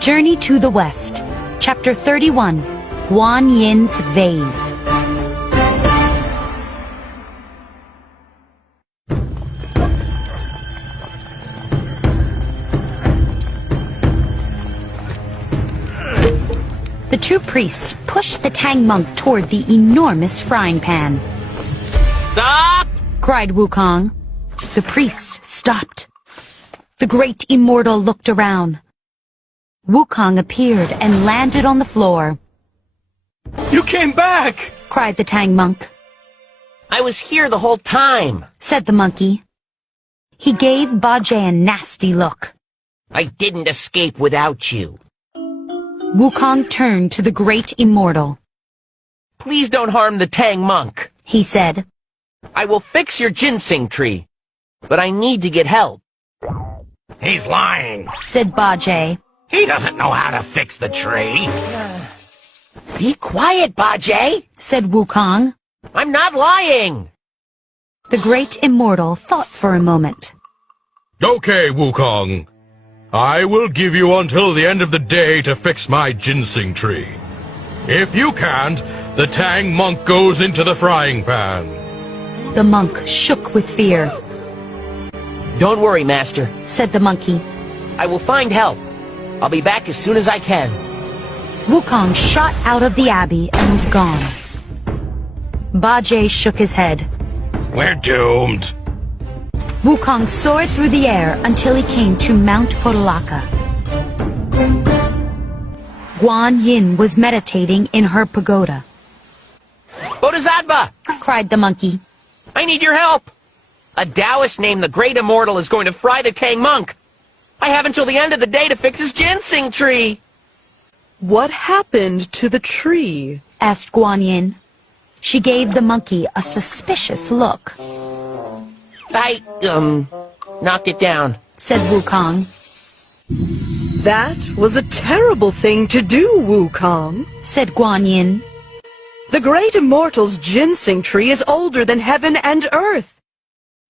Journey to the West, Chapter 31, Guan Yin's Vase. The two priests pushed the Tang monk toward the enormous frying pan. Stop! Cried Wukong. The priests stopped. The great immortal looked around. Wukong appeared and landed on the floor. You came back! Cried the Tang monk. I was here the whole time, said the monkey. He gave Bajie a nasty look. I didn't escape without you. Wukong turned to the great immortal. Please don't harm the Tang monk, he said. I will fix your ginseng tree, but I need to get help. He's lying, said Bajie. He doesn't know how to fix the tree. Be quiet, Bajie, said Wukong. I'm not lying. The great immortal thought for a moment. Okay, Wukong. I will give you until the end of the day to fix my ginseng tree. If you can't, the Tang monk goes into the frying pan. The monk shook with fear. Don't worry, Master, said the monkey. I will find help. I'll be back as soon as I can. Wukong shot out of the abbey and was gone. Bajie shook his head. We're doomed. Wukong soared through the air until he came to Mount Podalaka. Guan Yin was meditating in her pagoda. Bodhisattva! Cried the monkey. I need your help! A Taoist named the Great Immortal is going to fry the Tang monk. I have until the end of the day to fix his ginseng tree. What happened to the tree? Asked Guan Yin. She gave the monkey a suspicious look. I, knocked it down, said Wukong. That was a terrible thing to do, Wukong, said Guan Yin. The great immortal's ginseng tree is older than heaven and earth.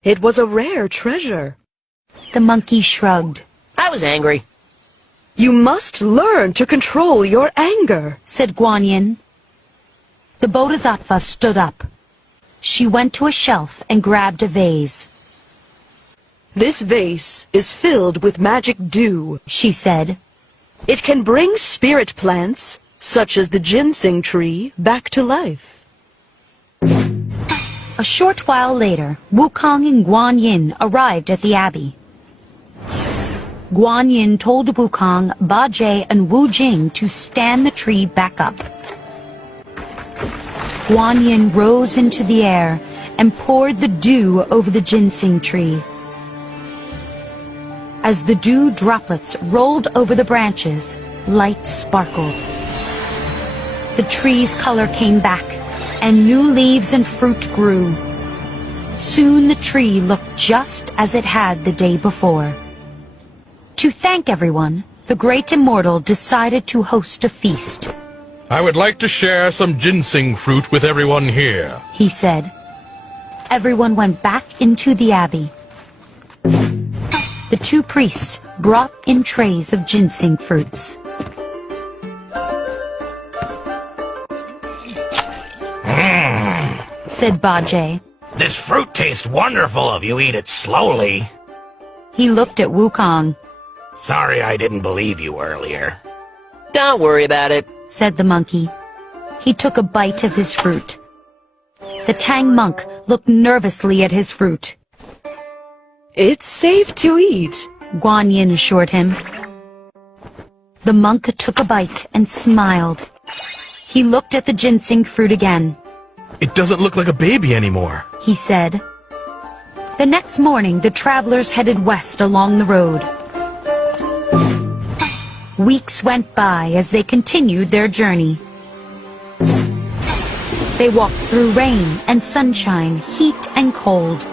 It was a rare treasure. The monkey shrugged. I was angry. You must learn to control your anger, said Guan Yin. The Bodhisattva stood up. She went to a shelf and grabbed a vase. This vase is filled with magic dew, she said. It can bring spirit plants, such as the ginseng tree, back to life. A short while later, Wukong and Guan Yin arrived at the abbey. Guan Yin told Wukong, Bajie, and Wu Jing to stand the tree back up. Guan Yin rose into the air and poured the dew over the ginseng tree. As the dew droplets rolled over the branches, light sparkled. The tree's color came back, and new leaves and fruit grew. Soon the tree looked just as it had the day before. To thank everyone, the great immortal decided to host a feast. I would like to share some ginseng fruit with everyone here, he said. Everyone went back into the abbey. The two priests brought in trays of ginseng fruits. Said Bajie. This fruit tastes wonderful if you eat it slowly. He looked at Wukong. Sorry I didn't believe you earlier. Don't worry about it, said the monkey. He took a bite of his fruit. The Tang monk looked nervously at his fruit. It's safe to eat, Guan Yin assured him. The monk took a bite and smiled. He looked at the ginseng fruit again. It doesn't look like a baby anymore, he said. The next morning, the travelers headed west along the road. Weeks went by as they continued their journey. They walked through rain and sunshine, heat and cold.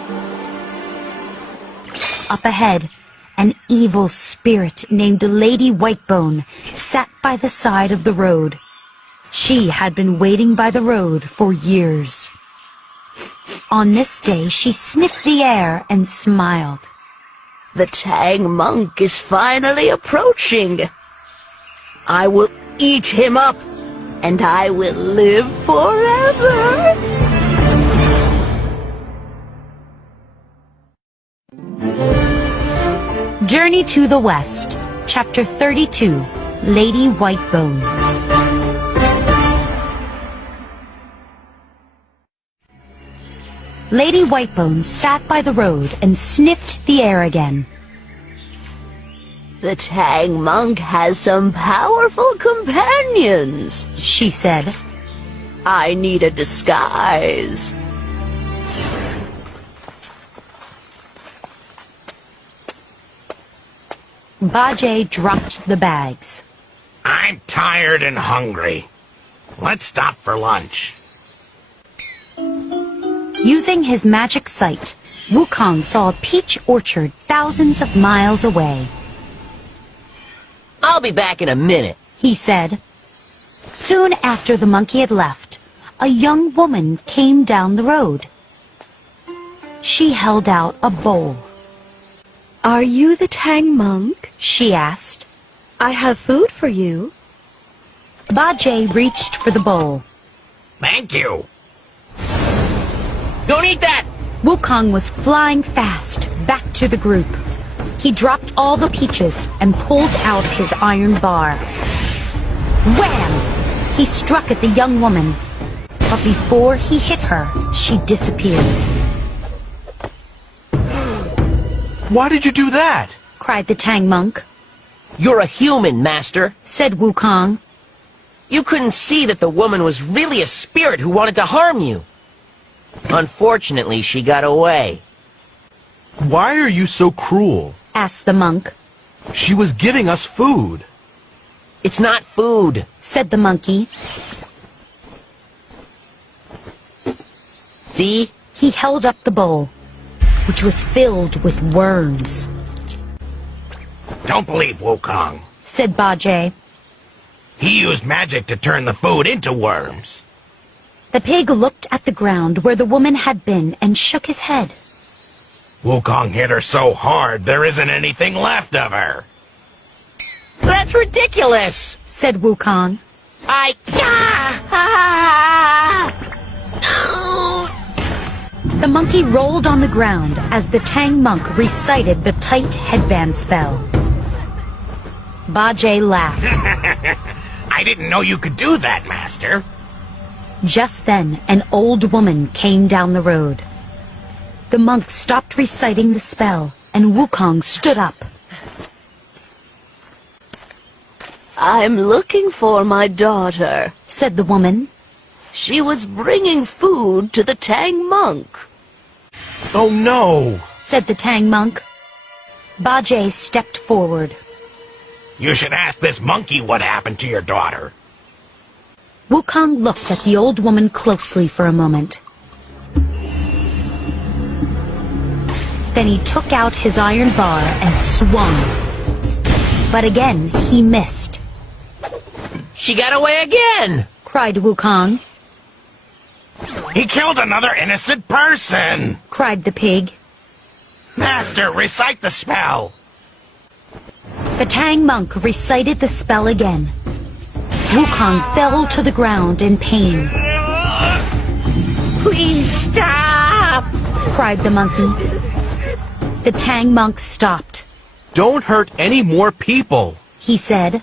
Up ahead, an evil spirit named Lady Whitebone sat by the side of the road. She had been waiting by the road for years. On this day, she sniffed the air and smiled. The Tang monk is finally approaching. I will eat him up, and I will live forever. Journey to the West, Chapter 32, Lady Whitebone. Lady Whitebone sat by the road and sniffed the air again. The Tang monk has some powerful companions, She said. I need a disguise. Bajie dropped the bags. I'm tired and hungry. Let's stop for lunch. Using his magic sight, Wukong saw a peach orchard thousands of miles away. I'll be back in a minute. He said. Soon after the monkey had left, a young woman came down the road. She held out a bowl. Are you the Tang monk? She asked. I have food for you. Bajie reached for the bowl. Thank you. Don't eat that! Wukong was flying fast back to the group. He dropped all the peaches and pulled out his iron bar. Wham! He struck at the young woman, but before he hit her, she disappeared. Why did you do that? Cried the Tang monk. You're a human, Master. Said Wukong. You couldn't see that the woman was really a spirit who wanted to harm you. Unfortunately, she got away. Why are you so cruel? Asked the monk. She was giving us food. It's not food. Said the monkey. See? He held up the bowl, which was filled with worms. Don't believe Wukong. Said Bajie. He used magic to turn the food into worms. The pig looked at the ground where the woman had been and shook his head. Wukong hit her so hard there isn't anything left of her. That's ridiculous. Said Wukong. The monkey rolled on the ground as the Tang monk recited the tight headband spell. Bajie laughed. I didn't know you could do that, Master. Just then, an old woman came down the road. The monk stopped reciting the spell, and Wukong stood up. I'm looking for my daughter, Said the woman. She was bringing food to the Tang monk. Oh no! Said the Tang monk. Bajie stepped forward. You should ask this monkey what happened to your daughter. Wukong looked at the old woman closely for a moment. Then he took out his iron bar and swung. But again, he missed. She got away again! Cried Wukong. He killed another innocent person! Cried the pig. Master, recite the spell! The Tang monk recited the spell again. Wukong fell to the ground in pain. Please stop! Cried the monkey. The Tang monk stopped. Don't hurt any more people. He said.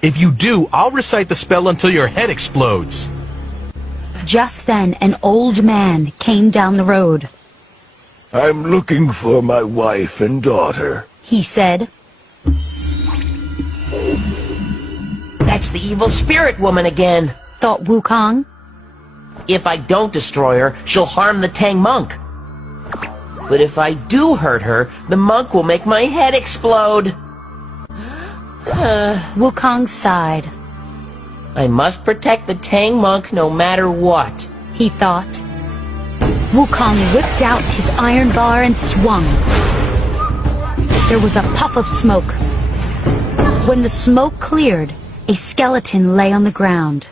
If you do, I'll recite the spell until your head explodes. Just then, an old man came down the road. I'm looking for my wife and daughter. He said. That's the evil spirit woman again. Thought Wukong. If I don't destroy her, she'll harm the Tang monk. But if I do hurt her, the monk will make my head explode. Wukong sighed. I must protect the Tang monk no matter what. He thought. Wukong whipped out his iron bar and swung. There was a puff of smoke. When the smoke cleared, a skeleton lay on the ground.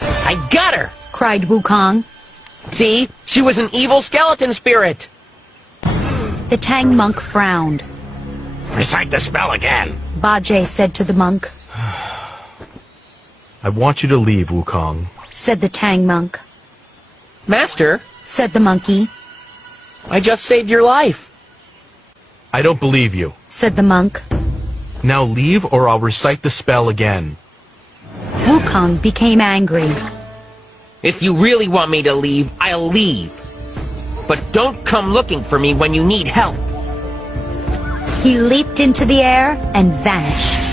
I got her! Cried Wukong. See? She was an evil skeleton spirit. The Tang monk frowned. Recite the spell again. Bajie said to the monk, I want you to leave, Wukong. said the Tang monk. Master, Said the monkey, I just saved your life. I don't believe you. said the monk. Now leave or I'll recite the spell again. Wukong became angry. If you really want me to leave, I'll leave. But don't come looking for me when you need help. He leaped into the air and vanished.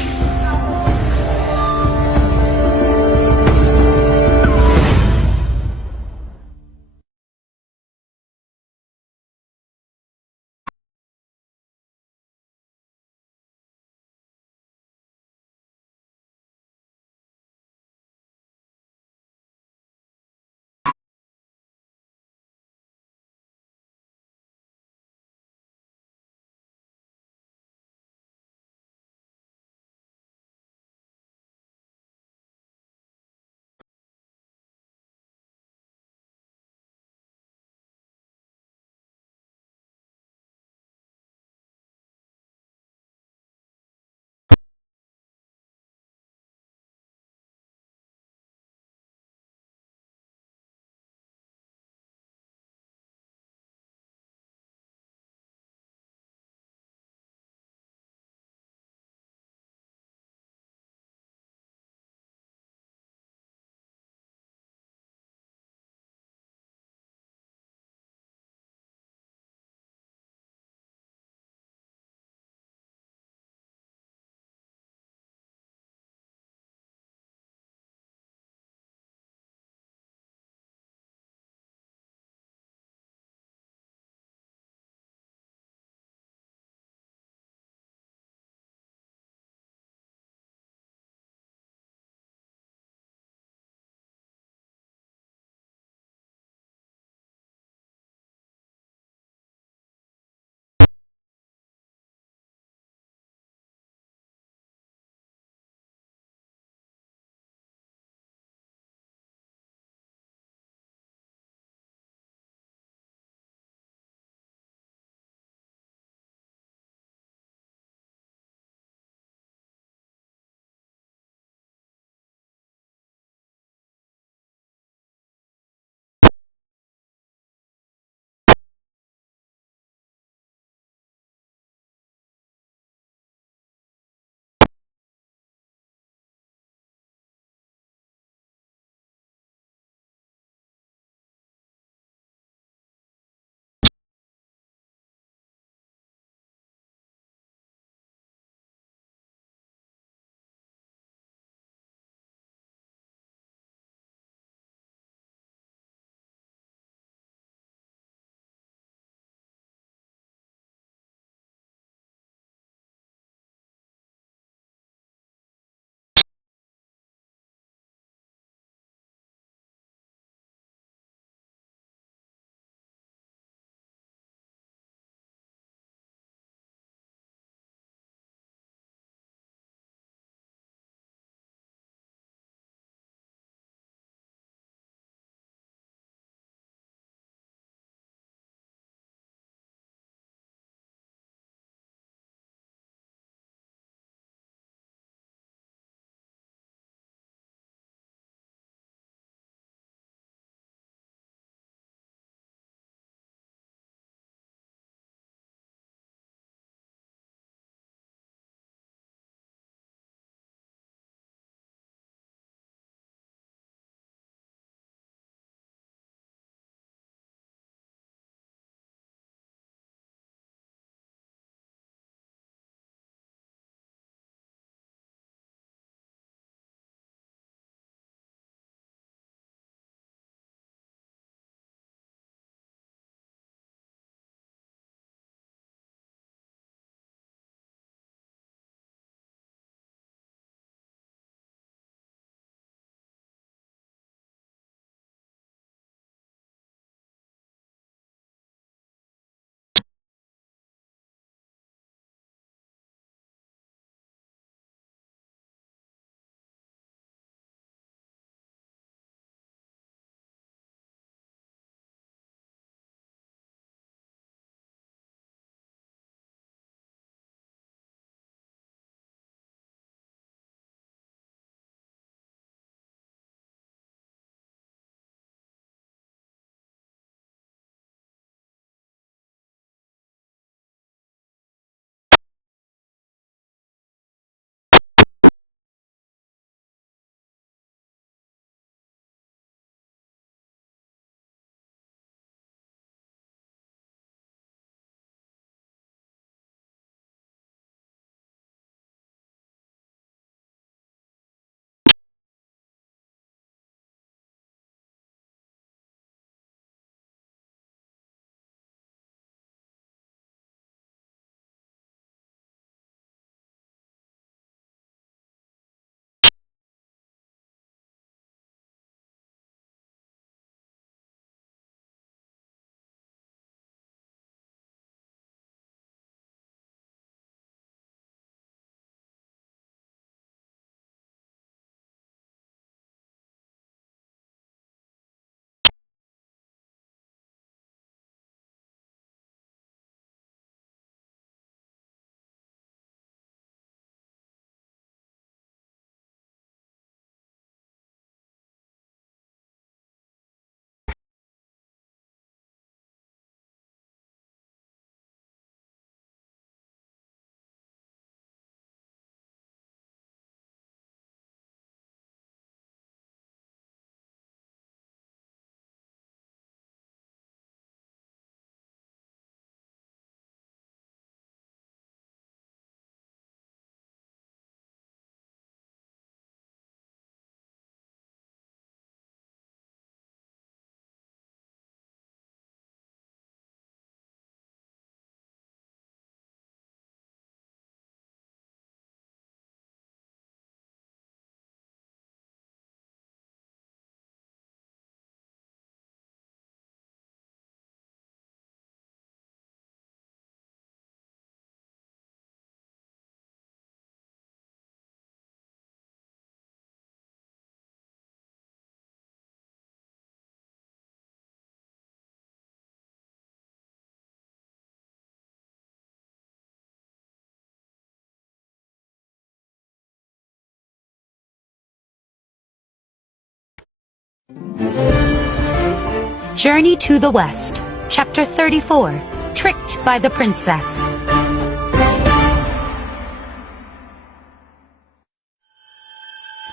Journey to the West, Chapter 34, Tricked by the Princess.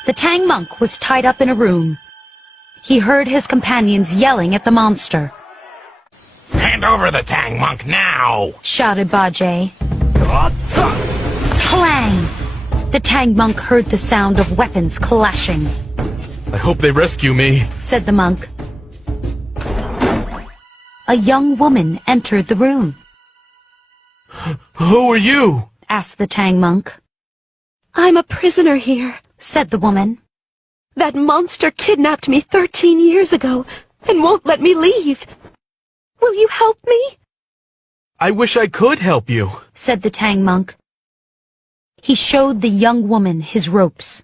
The Tang monk was tied up in a room. He heard his companions yelling at the monster. Hand over the Tang monk now! Shouted Bajie. Clang! The Tang monk heard the sound of weapons clashing. I hope they rescue me. Said the monk. A young woman entered the room. Who are you? Asked the Tang monk. I'm a prisoner here, Said the woman. That monster kidnapped me 13 years ago and won't let me leave. Will you help me? I wish I could help you. Said the Tang monk. He showed the young woman his ropes.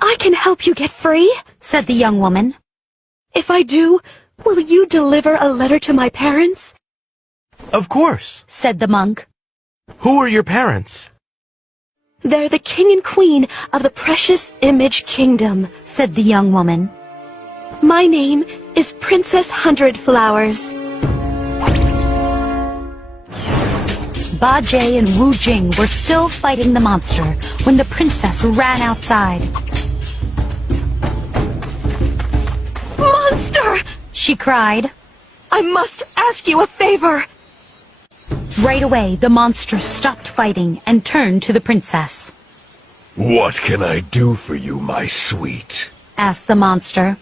I can help you get free, Said the young woman. If I do, will you deliver a letter to my parents? Of course. Said the monk. Who are your parents? They're the king and queen of the precious image kingdom, Said the young woman. My name is Princess Hundred Flowers. Bajie and Wu Jing were still fighting the monster when the princess ran outside. Monster! She cried. I must ask you a favor. Right away, the monster stopped fighting and turned to the princess. What can I do for you, my sweet? Asked the monster.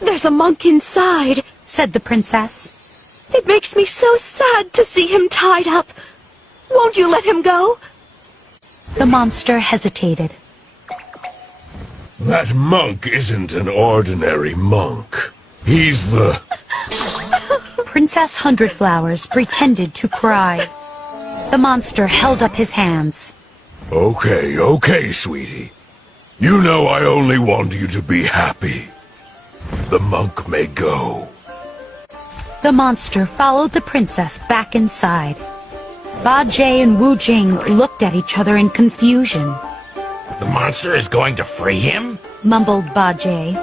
There's a monk inside, Said the princess. It makes me so sad to see him tied up. Won't you let him go? The monster hesitated. That monk isn't an ordinary monk. He's the... Princess Hundred Flowers pretended to cry. The monster held up his hands. Okay, sweetie. You know I only want you to be happy. The monk may go. The monster followed the princess back inside. Bajie and Wu Jing looked at each other in confusion. The monster is going to free him? Mumbled Bajie.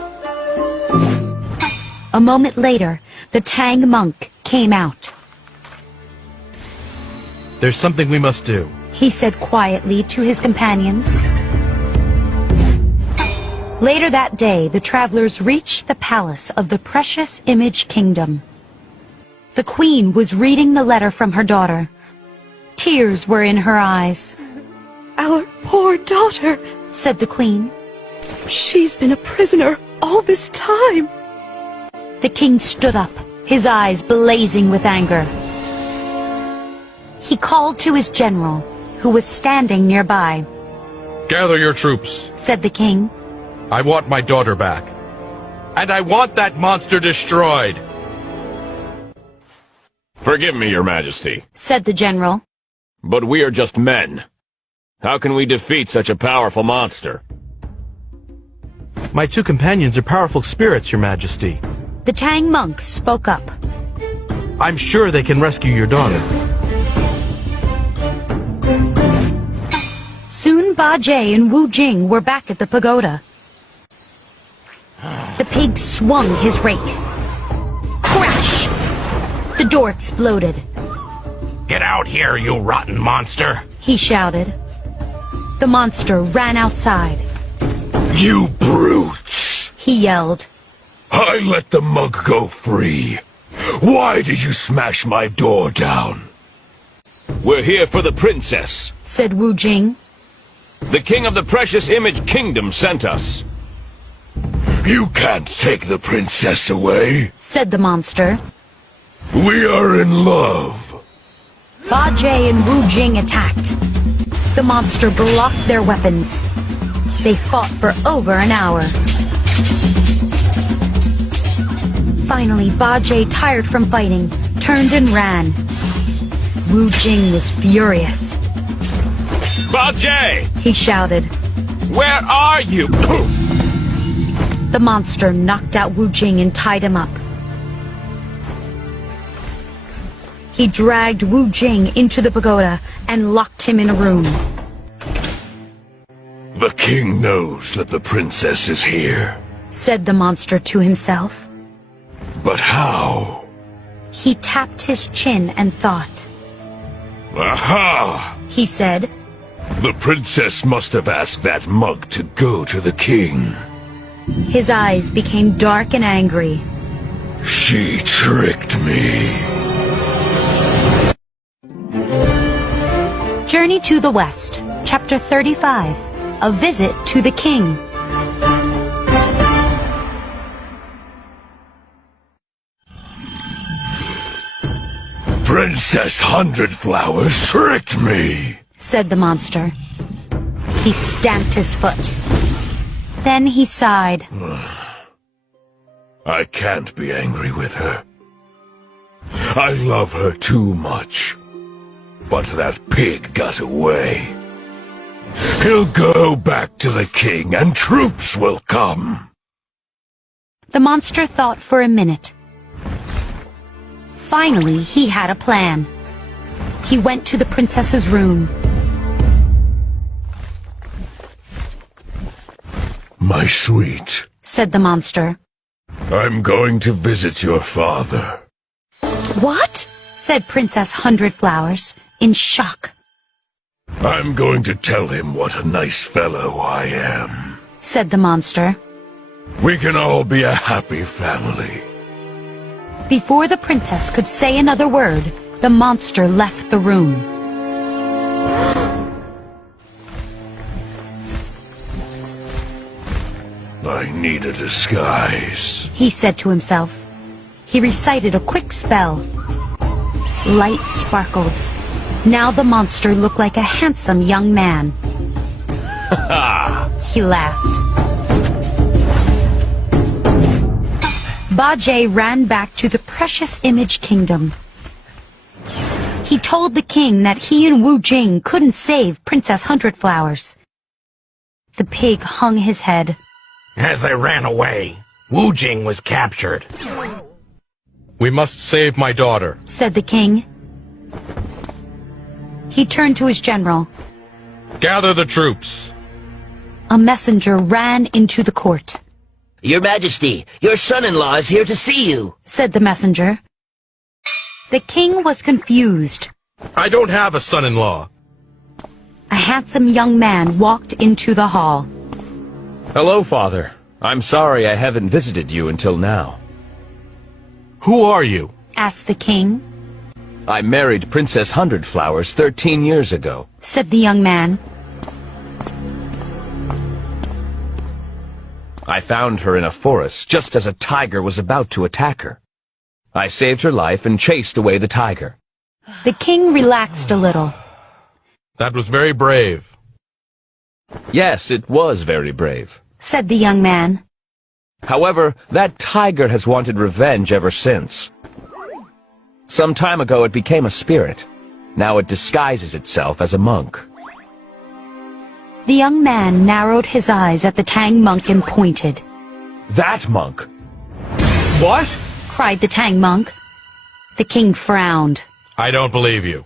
A moment later, the Tang monk came out. There's something we must do. He said quietly to his companions. Later that day, the travelers reached the palace of the precious image kingdom. The queen was reading the letter from her daughter. Tears were in her eyes. Our poor daughter, Said the queen. She's been a prisoner all this time. The king stood up, his eyes blazing with anger. He called to his general, who was standing nearby. Gather your troops. Said the king. I want my daughter back. And I want that monster destroyed. Forgive me, Your Majesty, Said the general. but we are just men. How can we defeat such a powerful monster? My two companions are powerful spirits, Your Majesty. The Tang monk spoke up. I'm sure they can rescue your daughter. Soon Bajie and Wu Jing were back at the pagoda. The pig swung his rake. Crash! The door exploded. Get out here, you rotten monster! He shouted. The monster ran outside. You brutes! He yelled. I let the monk go free. Why did you smash my door down? We're here for the princess. Said Wu Jing. The king of the precious image kingdom sent us. You can't take the princess away. Said the monster. We are in love. Bajie and Wu Jing attacked. The monster blocked their weapons. They fought for over an hour. Finally, Bajie, tired from fighting, turned and ran. Wu Jing was furious. Bajie! He shouted. Where are you? The monster knocked out Wu Jing and tied him up. He dragged Wu Jing into the pagoda and locked him in a room. The king knows that the princess is here. said the monster to himself. But how? He tapped his chin and thought. Aha! He said, The princess must have asked that monk to go to the king. his eyes became dark and angry. She tricked me. Journey to the West, Chapter 35, A Visit to the King. Princess Hundred Flowers tricked me. Said the monster. He stamped his foot. Then he sighed. I can't be angry with her. I love her too much. But that pig got away. He'll go back to the king and troops will come. The monster thought for a minute. Finally, he had a plan. He went to the princess's room. My sweet, Said the monster. I'm going to visit your father. What? Said Princess Hundred Flowers, in shock. I'm going to tell him what a nice fellow I am. Said the monster. We can all be a happy family. Before the princess could say another word, the monster left the room. I need a disguise. He said to himself. He recited a quick spell. Light sparkled. Now the monster looked like a handsome young man. He laughed. Bajie ran back to the precious image kingdom. He told the king that he and Wu Jing couldn't save Princess Hundred Flowers. The pig hung his head. As they ran away, Wu Jing was captured. We must save my daughter. Said the king. He turned to his general. Gather the troops. A messenger ran into the court. Your Majesty, your son-in-law is here to see you, Said the messenger. The king was confused. I don't have a son-in-law. A handsome young man walked into the hall. Hello, Father. I'm sorry I haven't visited you until now. Who are you? Asked the king. I married Princess Hundred Flowers 13 years ago. Said the young man. I found her in a forest just as a tiger was about to attack her. I saved her life and chased away the tiger. The king relaxed a little. That was very brave. Yes, it was very brave. Said the young man. However, that tiger has wanted revenge ever since. Some time ago it became a spirit. Now it disguises itself as a monk. The young man narrowed his eyes at the Tang monk and pointed. That monk! What? Cried the Tang monk. The king frowned. I don't believe you.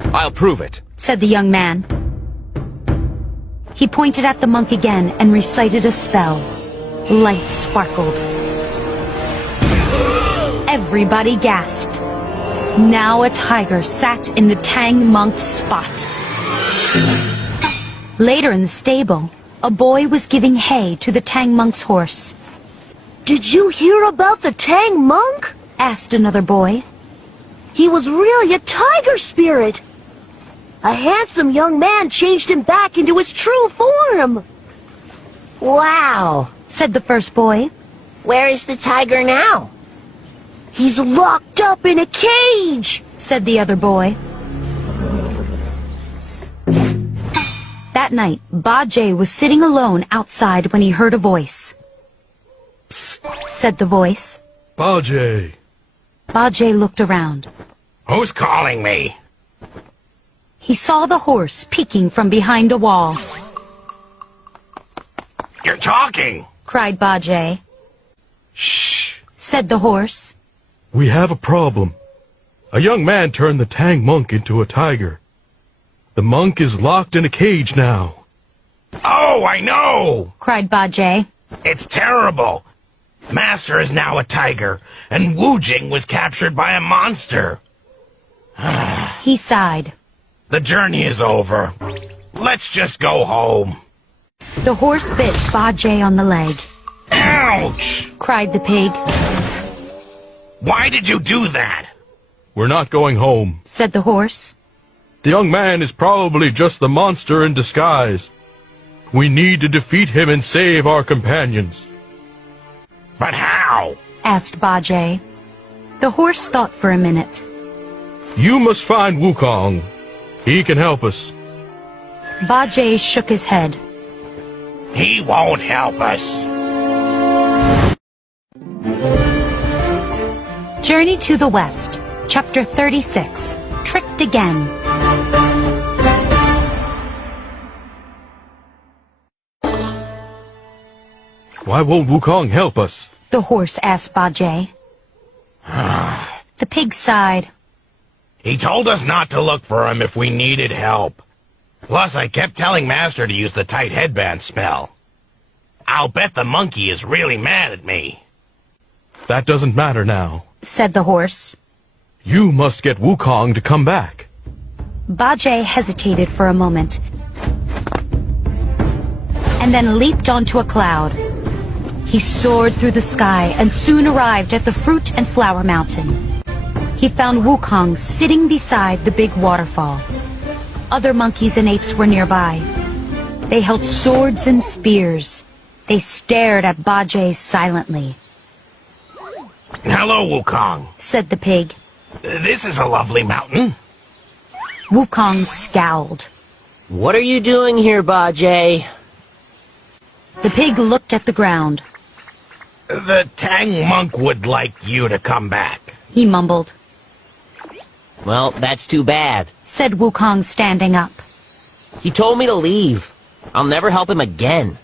I'll prove it. Said the young man. He pointed at the monk again and recited a spell. Light sparkled. Everybody gasped. Now a tiger sat in the Tang monk's spot. Later in the stable, a boy was giving hay to the Tang monk's horse. Did you hear about the Tang monk? Asked another boy. He was really a tiger spirit. A handsome young man changed him back into his true form. Wow. Said the first boy. Where is the tiger now? He's locked up in a cage. Said the other boy. That night, Bajie was sitting alone outside when he heard a voice. Psst, said the voice. Bajie. Bajie looked around. Who's calling me? He saw the horse peeking from behind a wall. You're talking! Cried Bajie. Shh. Said the horse. We have a problem. A young man turned the Tang monk into a tiger. The monk is locked in a cage now. Oh, I know! Cried Bajie. It's terrible. Master is now a tiger, and Wu Jing was captured by a monster. He sighed. The journey is over. Let's just go home. The horse bit Bajie on the leg. Ouch! Cried the pig. Why did you do that? We're not going home, Said the horse. The young man is probably just the monster in disguise. We need to defeat him and save our companions. But how? Asked Bajie. The horse thought for a minute. You must find Wukong. He can help us. Bajie shook his head. He won't help us. Journey to the West, Chapter 36, Tricked Again. Why won't Wukong help us? The horse asked Bajie. The pig sighed. He told us not to look for him if we needed help. Plus, I kept telling Master to use the tight headband spell. I'll bet the monkey is really mad at me. That doesn't matter now. Said the horse. You must get Wukong to come back. Bajie hesitated for a moment, and then leaped onto a cloud. He soared through the sky and soon arrived at the Fruit and Flower Mountain. He found Wukong sitting beside the big waterfall. Other monkeys and apes were nearby. They held swords and spears. They stared at Bajie silently. Hello, Wukong. Said the pig. This is a lovely mountain. Wukong scowled. What are you doing here, Bajie? The pig looked at the ground. The Tang monk would like you to come back. He mumbled. Well, that's too bad. Said Wukong, standing up. He told me to leave. I'll never help him again.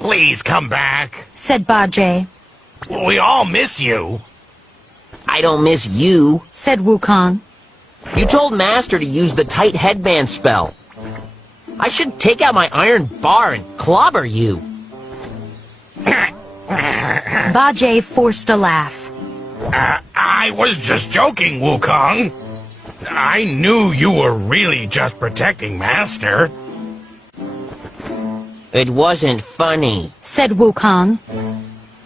Please come back. Said Bajie. We all miss you. I don't miss you. Said Wukong. You told Master to use the tight headband spell. I should take out my iron bar and clobber you. Bajie forced a laugh. I was just joking, Wukong. I knew you were really just protecting Master. It wasn't funny. Said Wukong.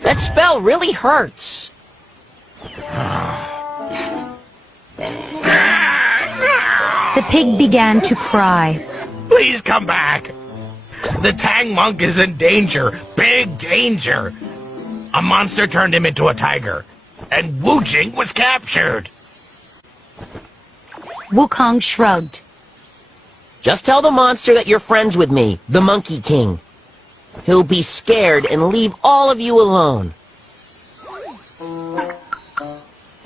That spell really hurts. The pig began to cry. Please come back. The Tang monk is in danger. Big danger. A monster turned him into a tiger. And Wu Jing was captured. Wukong shrugged. Just tell the monster that you're friends with me, the Monkey King. He'll be scared and leave all of you alone.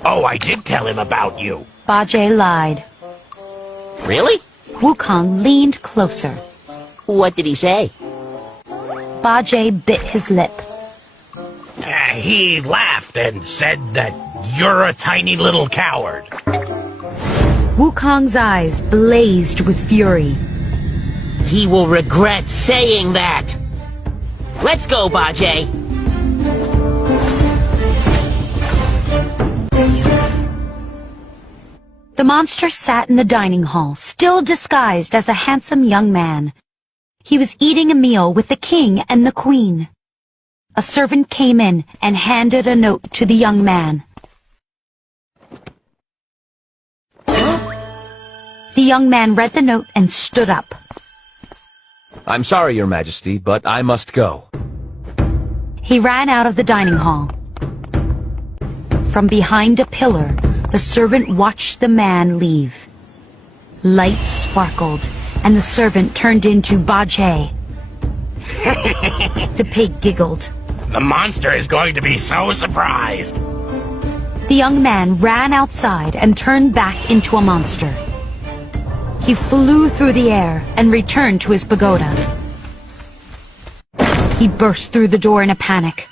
Oh, I did tell him about you. Bajie lied. Really? Wukong leaned closer. What did he say? Bajie bit his lip. He laughed and said that you're a tiny little coward. Wukong's eyes blazed with fury. He will regret saying that. Let's go, Bajie. The monster sat in the dining hall, still disguised as a handsome young man. He was eating a meal with the king and the queen. A servant came in and handed a note to the young man. The young man read the note and stood up. I'm sorry, Your Majesty, but I must go. He ran out of the dining hall. From behind a pillar, the servant watched the man leave. Lights sparkled, and the servant turned into Bajie. The pig giggled. The monster is going to be so surprised. The young man ran outside and turned back into a monster. He flew through the air and returned to his pagoda. He burst through the door in a panic.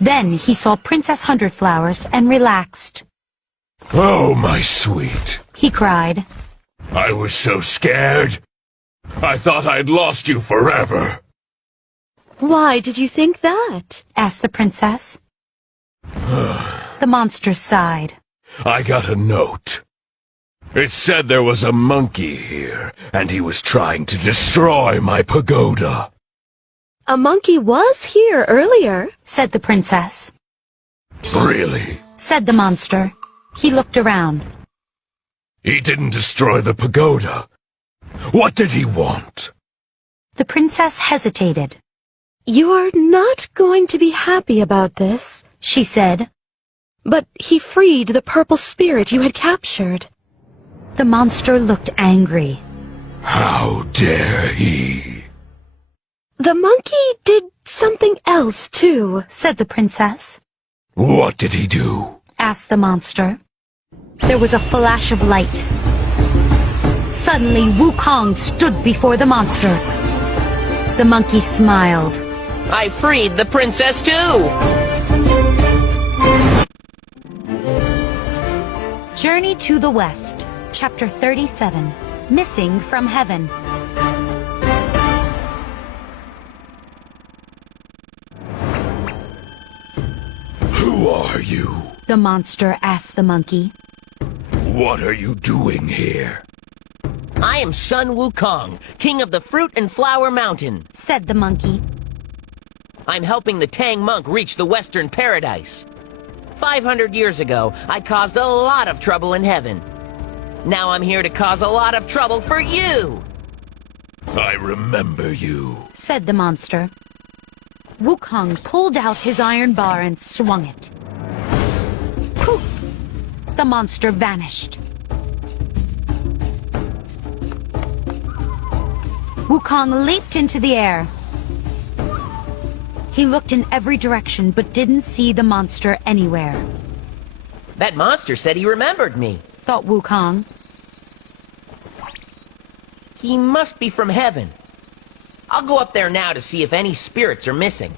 Then he saw Princess Hundredflowers and relaxed. Oh, my sweet. He cried. I was so scared. I thought I'd lost you forever. Why did you think that? asked the princess. The monster sighed. I got a note. It said there was a monkey here, and he was trying to destroy my pagoda. A monkey was here earlier, said the princess. Really? Said the monster. He looked around. He didn't destroy the pagoda. What did he want? The princess hesitated. You're not going to be happy about this, she said. But he freed the purple spirit you had captured. The monster looked angry. How dare he? The monkey did something else, too, said the princess. What did he do? Asked the monster. There was a flash of light. Suddenly, Wukong stood before the monster. The monkey smiled. I freed the princess too! Journey to the West, Chapter 37, Missing from Heaven. Who are you? The monster asked the monkey. What are you doing here? I am Sun Wukong, king of the Fruit and Flower Mountain, said the monkey. I'm helping the Tang monk reach the Western Paradise. 500 years ago, I caused a lot of trouble in heaven. Now I'm here to cause a lot of trouble for you! I remember you, said the monster. Wukong pulled out his iron bar and swung it. Poof! The monster vanished. Wukong leaped into the air. He looked in every direction but didn't see the monster anywhere. That monster said he remembered me, thought Wukong. He must be from heaven. I'll go up there now to see if any spirits are missing.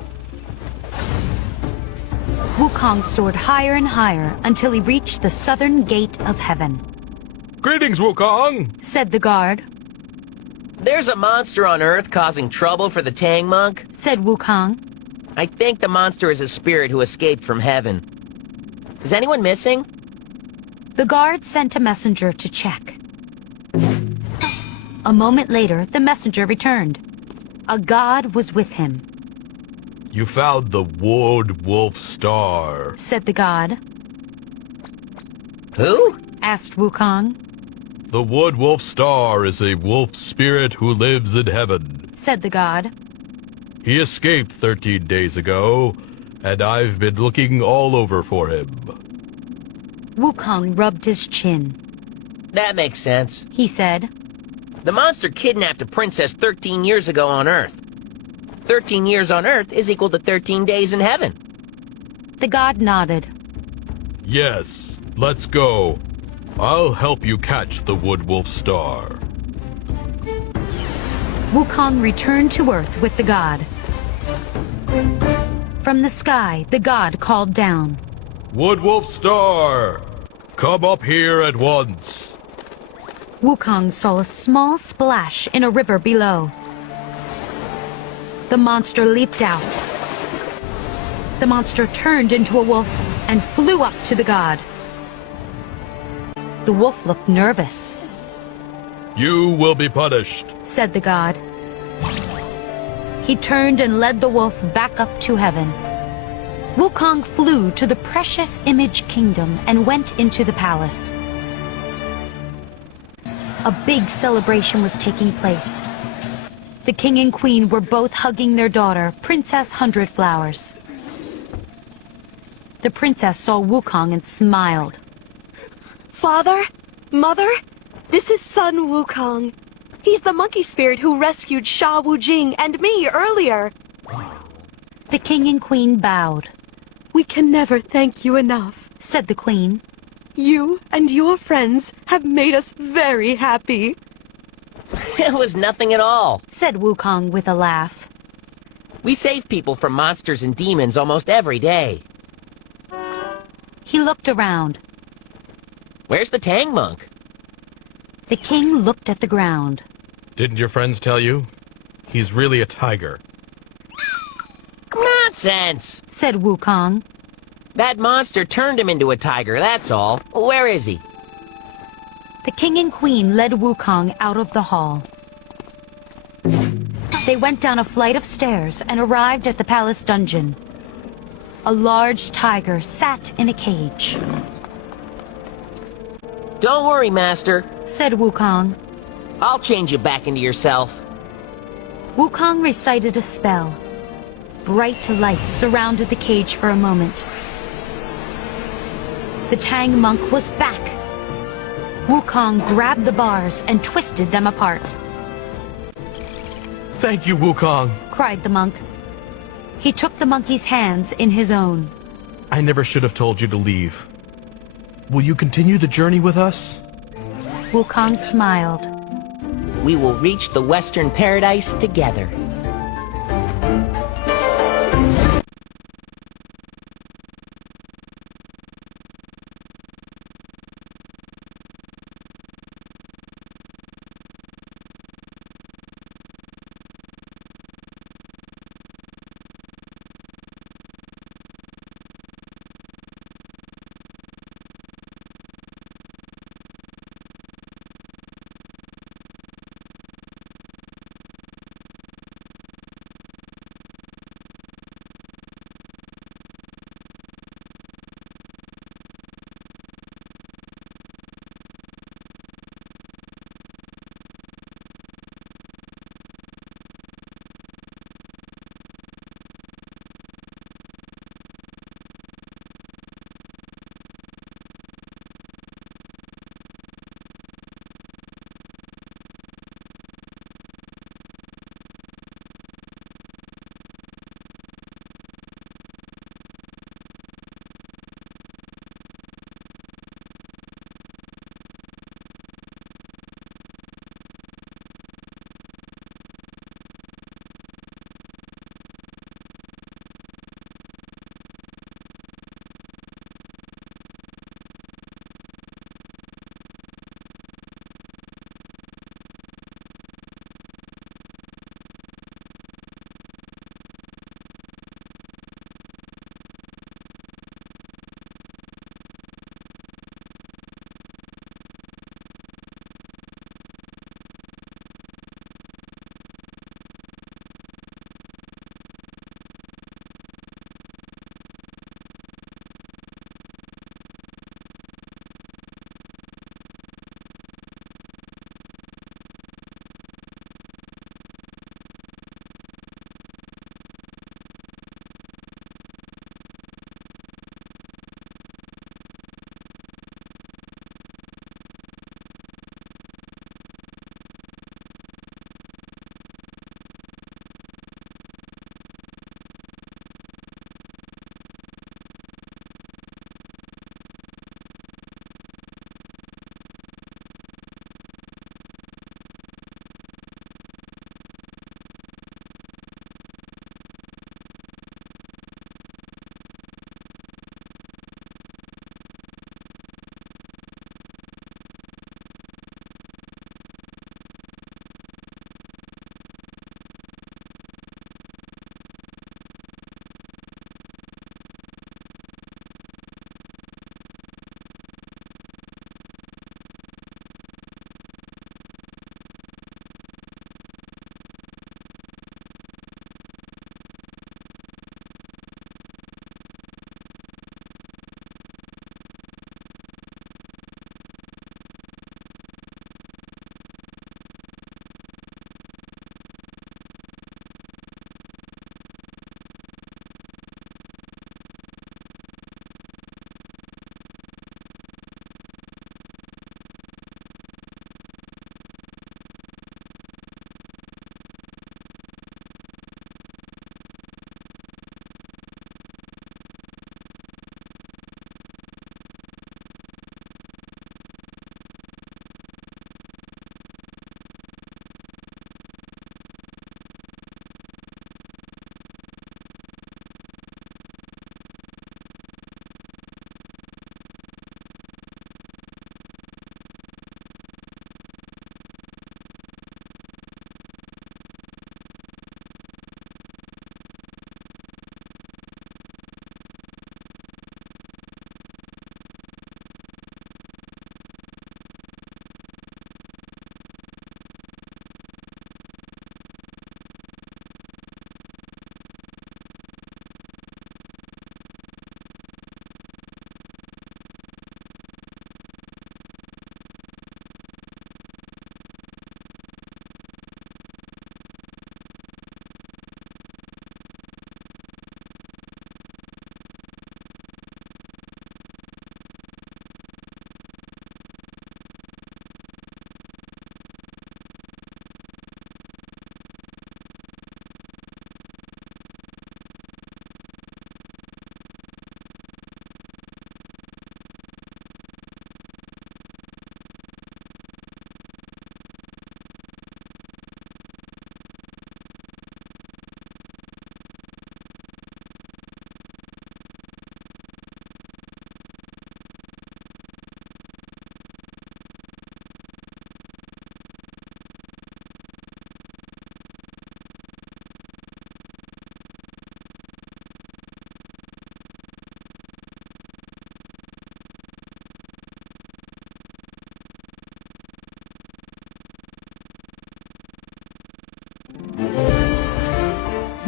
Wukong soared higher and higher until he reached the southern gate of heaven. Greetings, Wukong, said the guard. There's a monster on Earth causing trouble for the Tang monk, said Wukong. I think the monster is a spirit who escaped from heaven. Is anyone missing? The guard sent a messenger to check. A moment later, the messenger returned. A god was with him. You found the Wood Wolf Star, said the god. Who? Asked Wukong. The Wood Wolf Star is a wolf spirit who lives in heaven, said the god. He escaped 13 days ago, and I've been looking all over for him. Wukong rubbed his chin. That makes sense, he said. The monster kidnapped a princess 13 years ago on Earth. 13 years on Earth is equal to 13 days in heaven. The god nodded. Yes, let's go. I'll help you catch the Wood Wolf Star. Wukong returned to Earth with the god. From the sky, the god called down. Wood Wolf Star, come up here at once. Wukong saw a small splash in a river below. The monster leaped out. The monster turned into a wolf and flew up to the god. The wolf looked nervous. You will be punished, said the god. He turned and led the wolf back up to heaven. Wukong flew to the precious image kingdom and went into the palace. A big celebration was taking place. The king and queen were both hugging their daughter, Princess Hundred Flowers. The princess saw Wukong and smiled. Father? Mother? This is Sun Wukong. He's the monkey spirit who rescued Sha Wujing and me earlier. The king and queen bowed. We can never thank you enough, said the queen. You and your friends have made us very happy. It was nothing at all, said Wukong with a laugh. We save people from monsters and demons almost every day. He looked around. Where's the Tang monk? The king looked at the ground. Didn't your friends tell you? He's really a tiger. Nonsense! said Wukong. That monster turned him into a tiger, that's all. Where is he? The king and queen led Wukong out of the hall. They went down a flight of stairs and arrived at the palace dungeon. A large tiger sat in a cage. Don't worry, Master. Said Wukong. I'll change you back into yourself. Wukong recited a spell. Bright lights surrounded the cage for a moment. The Tang monk was back. Wukong grabbed the bars and twisted them apart. Thank you, Wukong. Cried the monk. He took the monkey's hands in his own. I never should have told you to leave. Will you continue the journey with us? Wukong smiled. We will reach the Western Paradise together.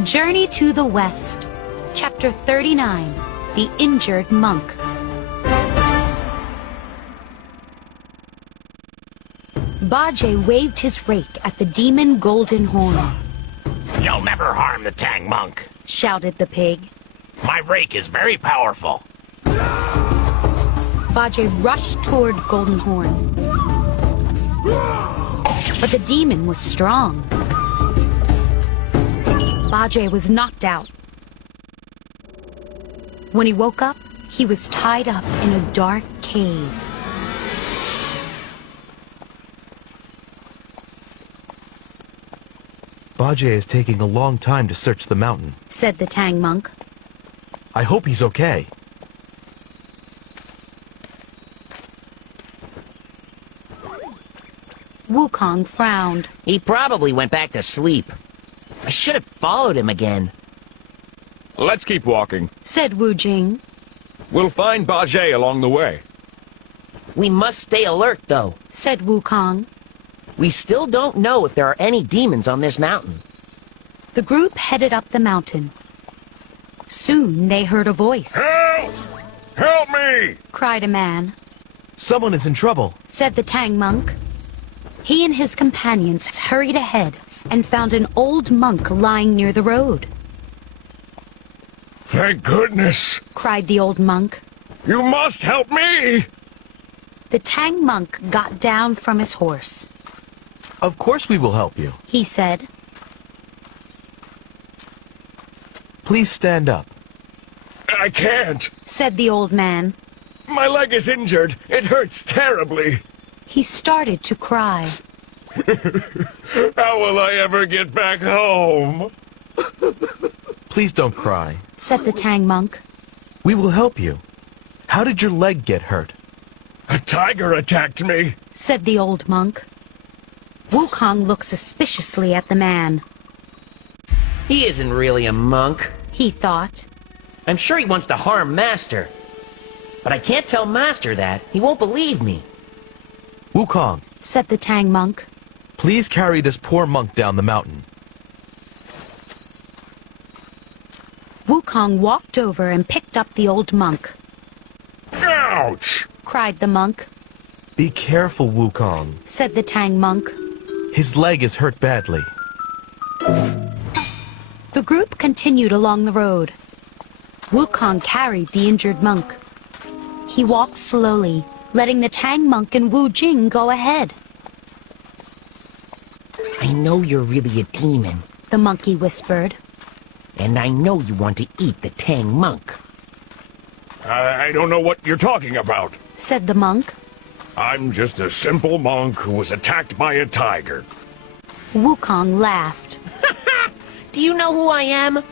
Journey to the West. Chapter 39. The Injured Monk. Bajie waved his rake at the demon Golden Horn. You'll never harm the Tang monk. Shouted the pig. My rake is very powerful. Bajie rushed toward Golden Horn. But the demon was strong. Bajie was knocked out. When he woke up, he was tied up in a dark cave. Bajie is taking a long time to search the mountain, said the Tang monk. I hope he's okay. Wukong frowned. He probably went back to sleep. I should have followed him again. Let's keep walking. Said Wu Jing. We'll find Bajie along the way. We must stay alert, though. Said Wukong. We still don't know if there are any demons on this mountain. The group headed up the mountain. Soon they heard a voice. Help! Help me! Cried a man. Someone is in trouble. Said the Tang monk. He and his companions hurried ahead and found an old monk lying near the road. Thank goodness! Cried the old monk. You must help me! The Tang monk got down from his horse. Of course we will help you. He said. Please stand up. I can't. Said the old man. My leg is injured. It hurts terribly. He started to cry. How will I ever get back home? Please don't cry. Said the Tang monk. We will help you. How did your leg get hurt? A tiger attacked me. Said the old monk. Wukong looked suspiciously at the man. He isn't really a monk. He thought. I'm sure he wants to harm Master. But I can't tell Master that. He won't believe me. Wukong, said the Tang monk. Please carry this poor monk down the mountain. Wukong walked over and picked up the old monk. Ouch! Cried the monk. Be careful, Wukong, said the Tang monk. His leg is hurt badly. The group continued along the road. Wukong carried the injured monk. He walked slowly, letting the Tang monk and Wu Jing go ahead. I know you're really a demon, the monkey whispered. And I know you want to eat the Tang monk. I don't know what you're talking about, said the monk. I'm just a simple monk who was attacked by a tiger. Wukong laughed. Do you know who I am?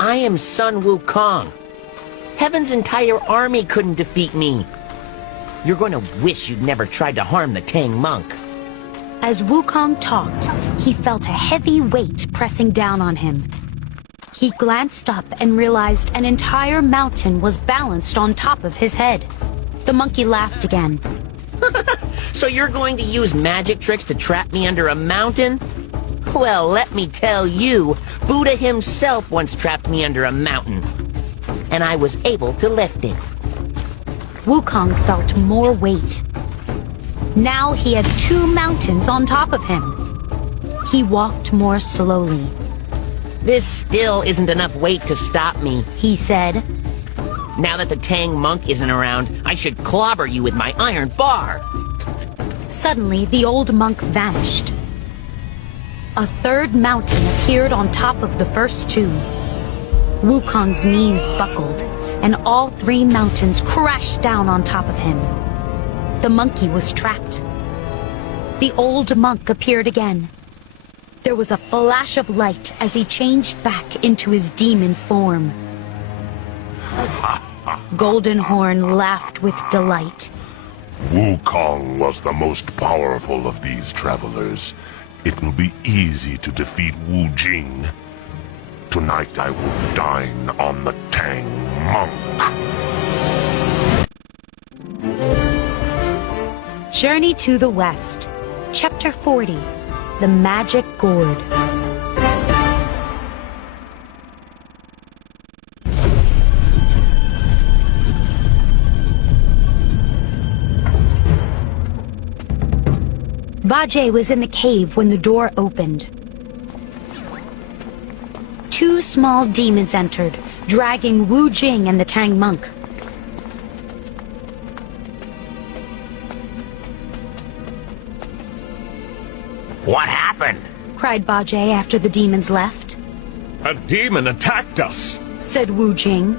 I am Sun Wukong. Heaven's entire army couldn't defeat me. You're going to wish you'd never tried to harm the Tang monk. As Wukong talked, he felt a heavy weight pressing down on him. He glanced up and realized an entire mountain was balanced on top of his head. The monkey laughed again. So you're going to use magic tricks to trap me under a mountain? Well, let me tell you, Buddha himself once trapped me under a mountain. And I was able to lift it. Wukong felt more weight. Now he had 2 mountains on top of him. He walked more slowly. This still isn't enough weight to stop me, he said. Now that the Tang monk isn't around, I should clobber you with my iron bar. Suddenly, the old monk vanished. A 3rd mountain appeared on top of the first 2. Wukong's knees buckled, and all 3 mountains crashed down on top of him. The monkey was trapped. The old monk appeared again. There was a flash of light as he changed back into his demon form. Golden Horn laughed with delight. Wukong was the most powerful of these travelers. It will be easy to defeat Wu Jing. Tonight I will dine on the Tang monk. Journey to the West. Chapter 40. The Magic Gourd. Bajie was in the cave when the door opened. Two small demons entered, dragging Wu Jing and the Tang monk. What happened? Cried Bajie after the demons left. A demon attacked us. Said Wu Jing.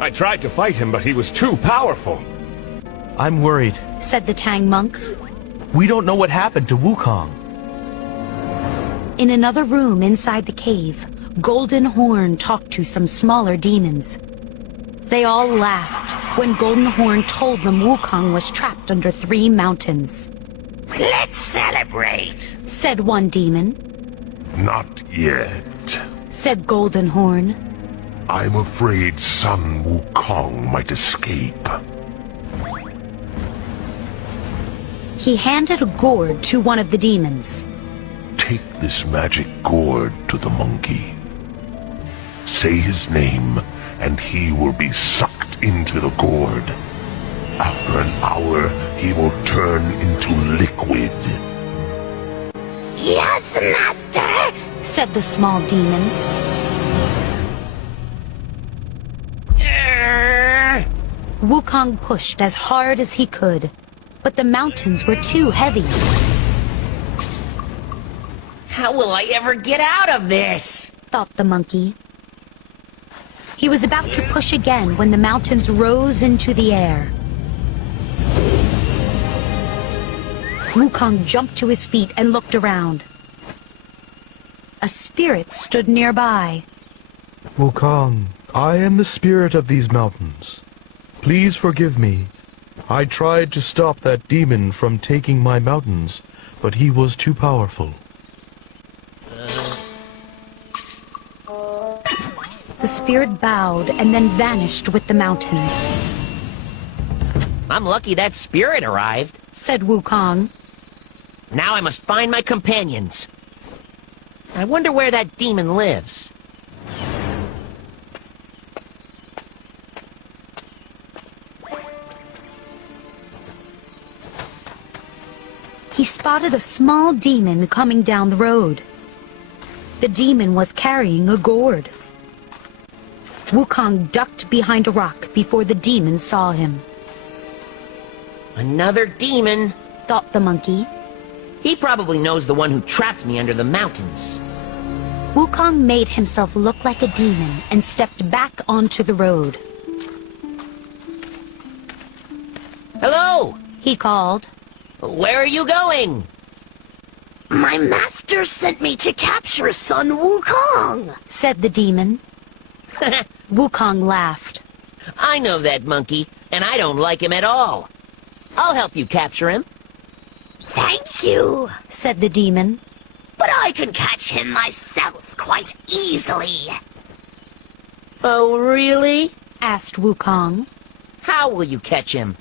I tried to fight him, but he was too powerful. I'm worried. Said the Tang monk. We don't know what happened to Wukong. In another room inside the cave, Golden Horn talked to some smaller demons. They all laughed when Golden Horn told them Wukong was trapped under 3 mountains. Let's celebrate, Said one demon. Not yet. Said Golden Horn. I'm afraid Sun Wukong might escape. He handed a gourd to one of the demons. Take this magic gourd to the monkey. Say his name, and he will be sucked into the gourd. After an hour, he will turn into liquid. Yes, Master! Said the small demon. Wukong pushed as hard as he could, but the mountains were too heavy. How will I ever get out of this? Thought the monkey. He was about to push again when the mountains rose into the air. Wukong jumped to his feet and looked around. A spirit stood nearby. Wukong, I am the spirit of these mountains. Please forgive me. I tried to stop that demon from taking my mountains, but he was too powerful. The spirit bowed and then vanished with the mountains. I'm lucky that spirit arrived. Said Wukong. Now I must find my companions. I wonder where that demon lives. He spotted a small demon coming down the road. The demon was carrying a gourd. Wukong ducked behind a rock before the demon saw him. Another demon, Thought the monkey. He probably knows the one who trapped me under the mountains. Wukong made himself look like a demon and stepped back onto the road. Hello! He called. Where are you going? My master sent me to capture Sun Wukong. Said the demon. Wukong laughed. I know that monkey, and I don't like him at all. I'll help you capture him. Thank you. Said the demon. But I can catch him myself quite easily. Oh, really? Asked Wukong. How will you catch him?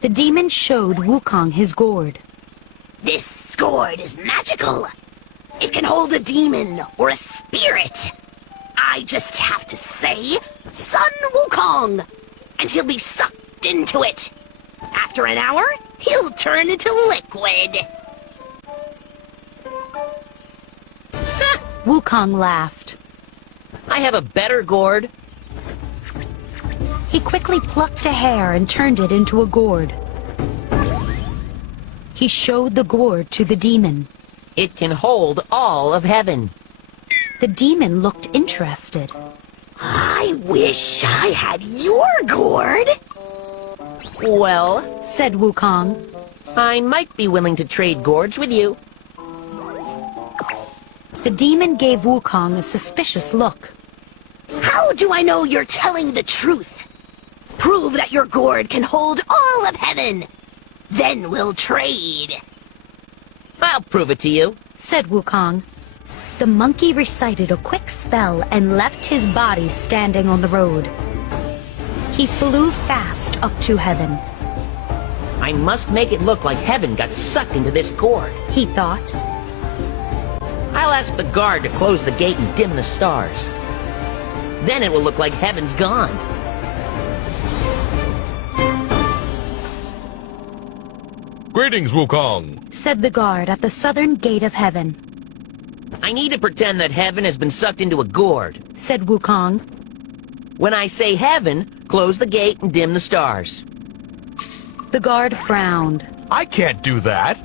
The demon showed Wukong his gourd. This gourd is magical. It can hold a demon or a spirit. I just have to say, Sun Wukong, and he'll be sucked into it. After an hour, he'll turn into liquid. Wukong laughed. I have a better gourd. He quickly plucked a hair and turned it into a gourd. He showed the gourd to the demon. It can hold all of heaven. The demon looked interested. I wish I had your gourd. Well, Said Wukong. I might be willing to trade gourds with you. The demon gave Wukong a suspicious look. How do I know you're telling the truth? Prove that your gourd can hold all of heaven. Then we'll trade. I'll prove it to you. Said Wukong. The monkey recited a quick spell and left his body standing on the road. He flew fast up to heaven. I must make it look like heaven got sucked into this gourd. He thought. I'll ask the guard to close the gate and dim the stars. Then it will look like heaven's gone. Greetings, Wukong. said the guard at the southern gate of heaven. I need to pretend that heaven has been sucked into a gourd. Said Wukong. When I say heaven, close the gate and dim the stars. The guard frowned. I can't do that.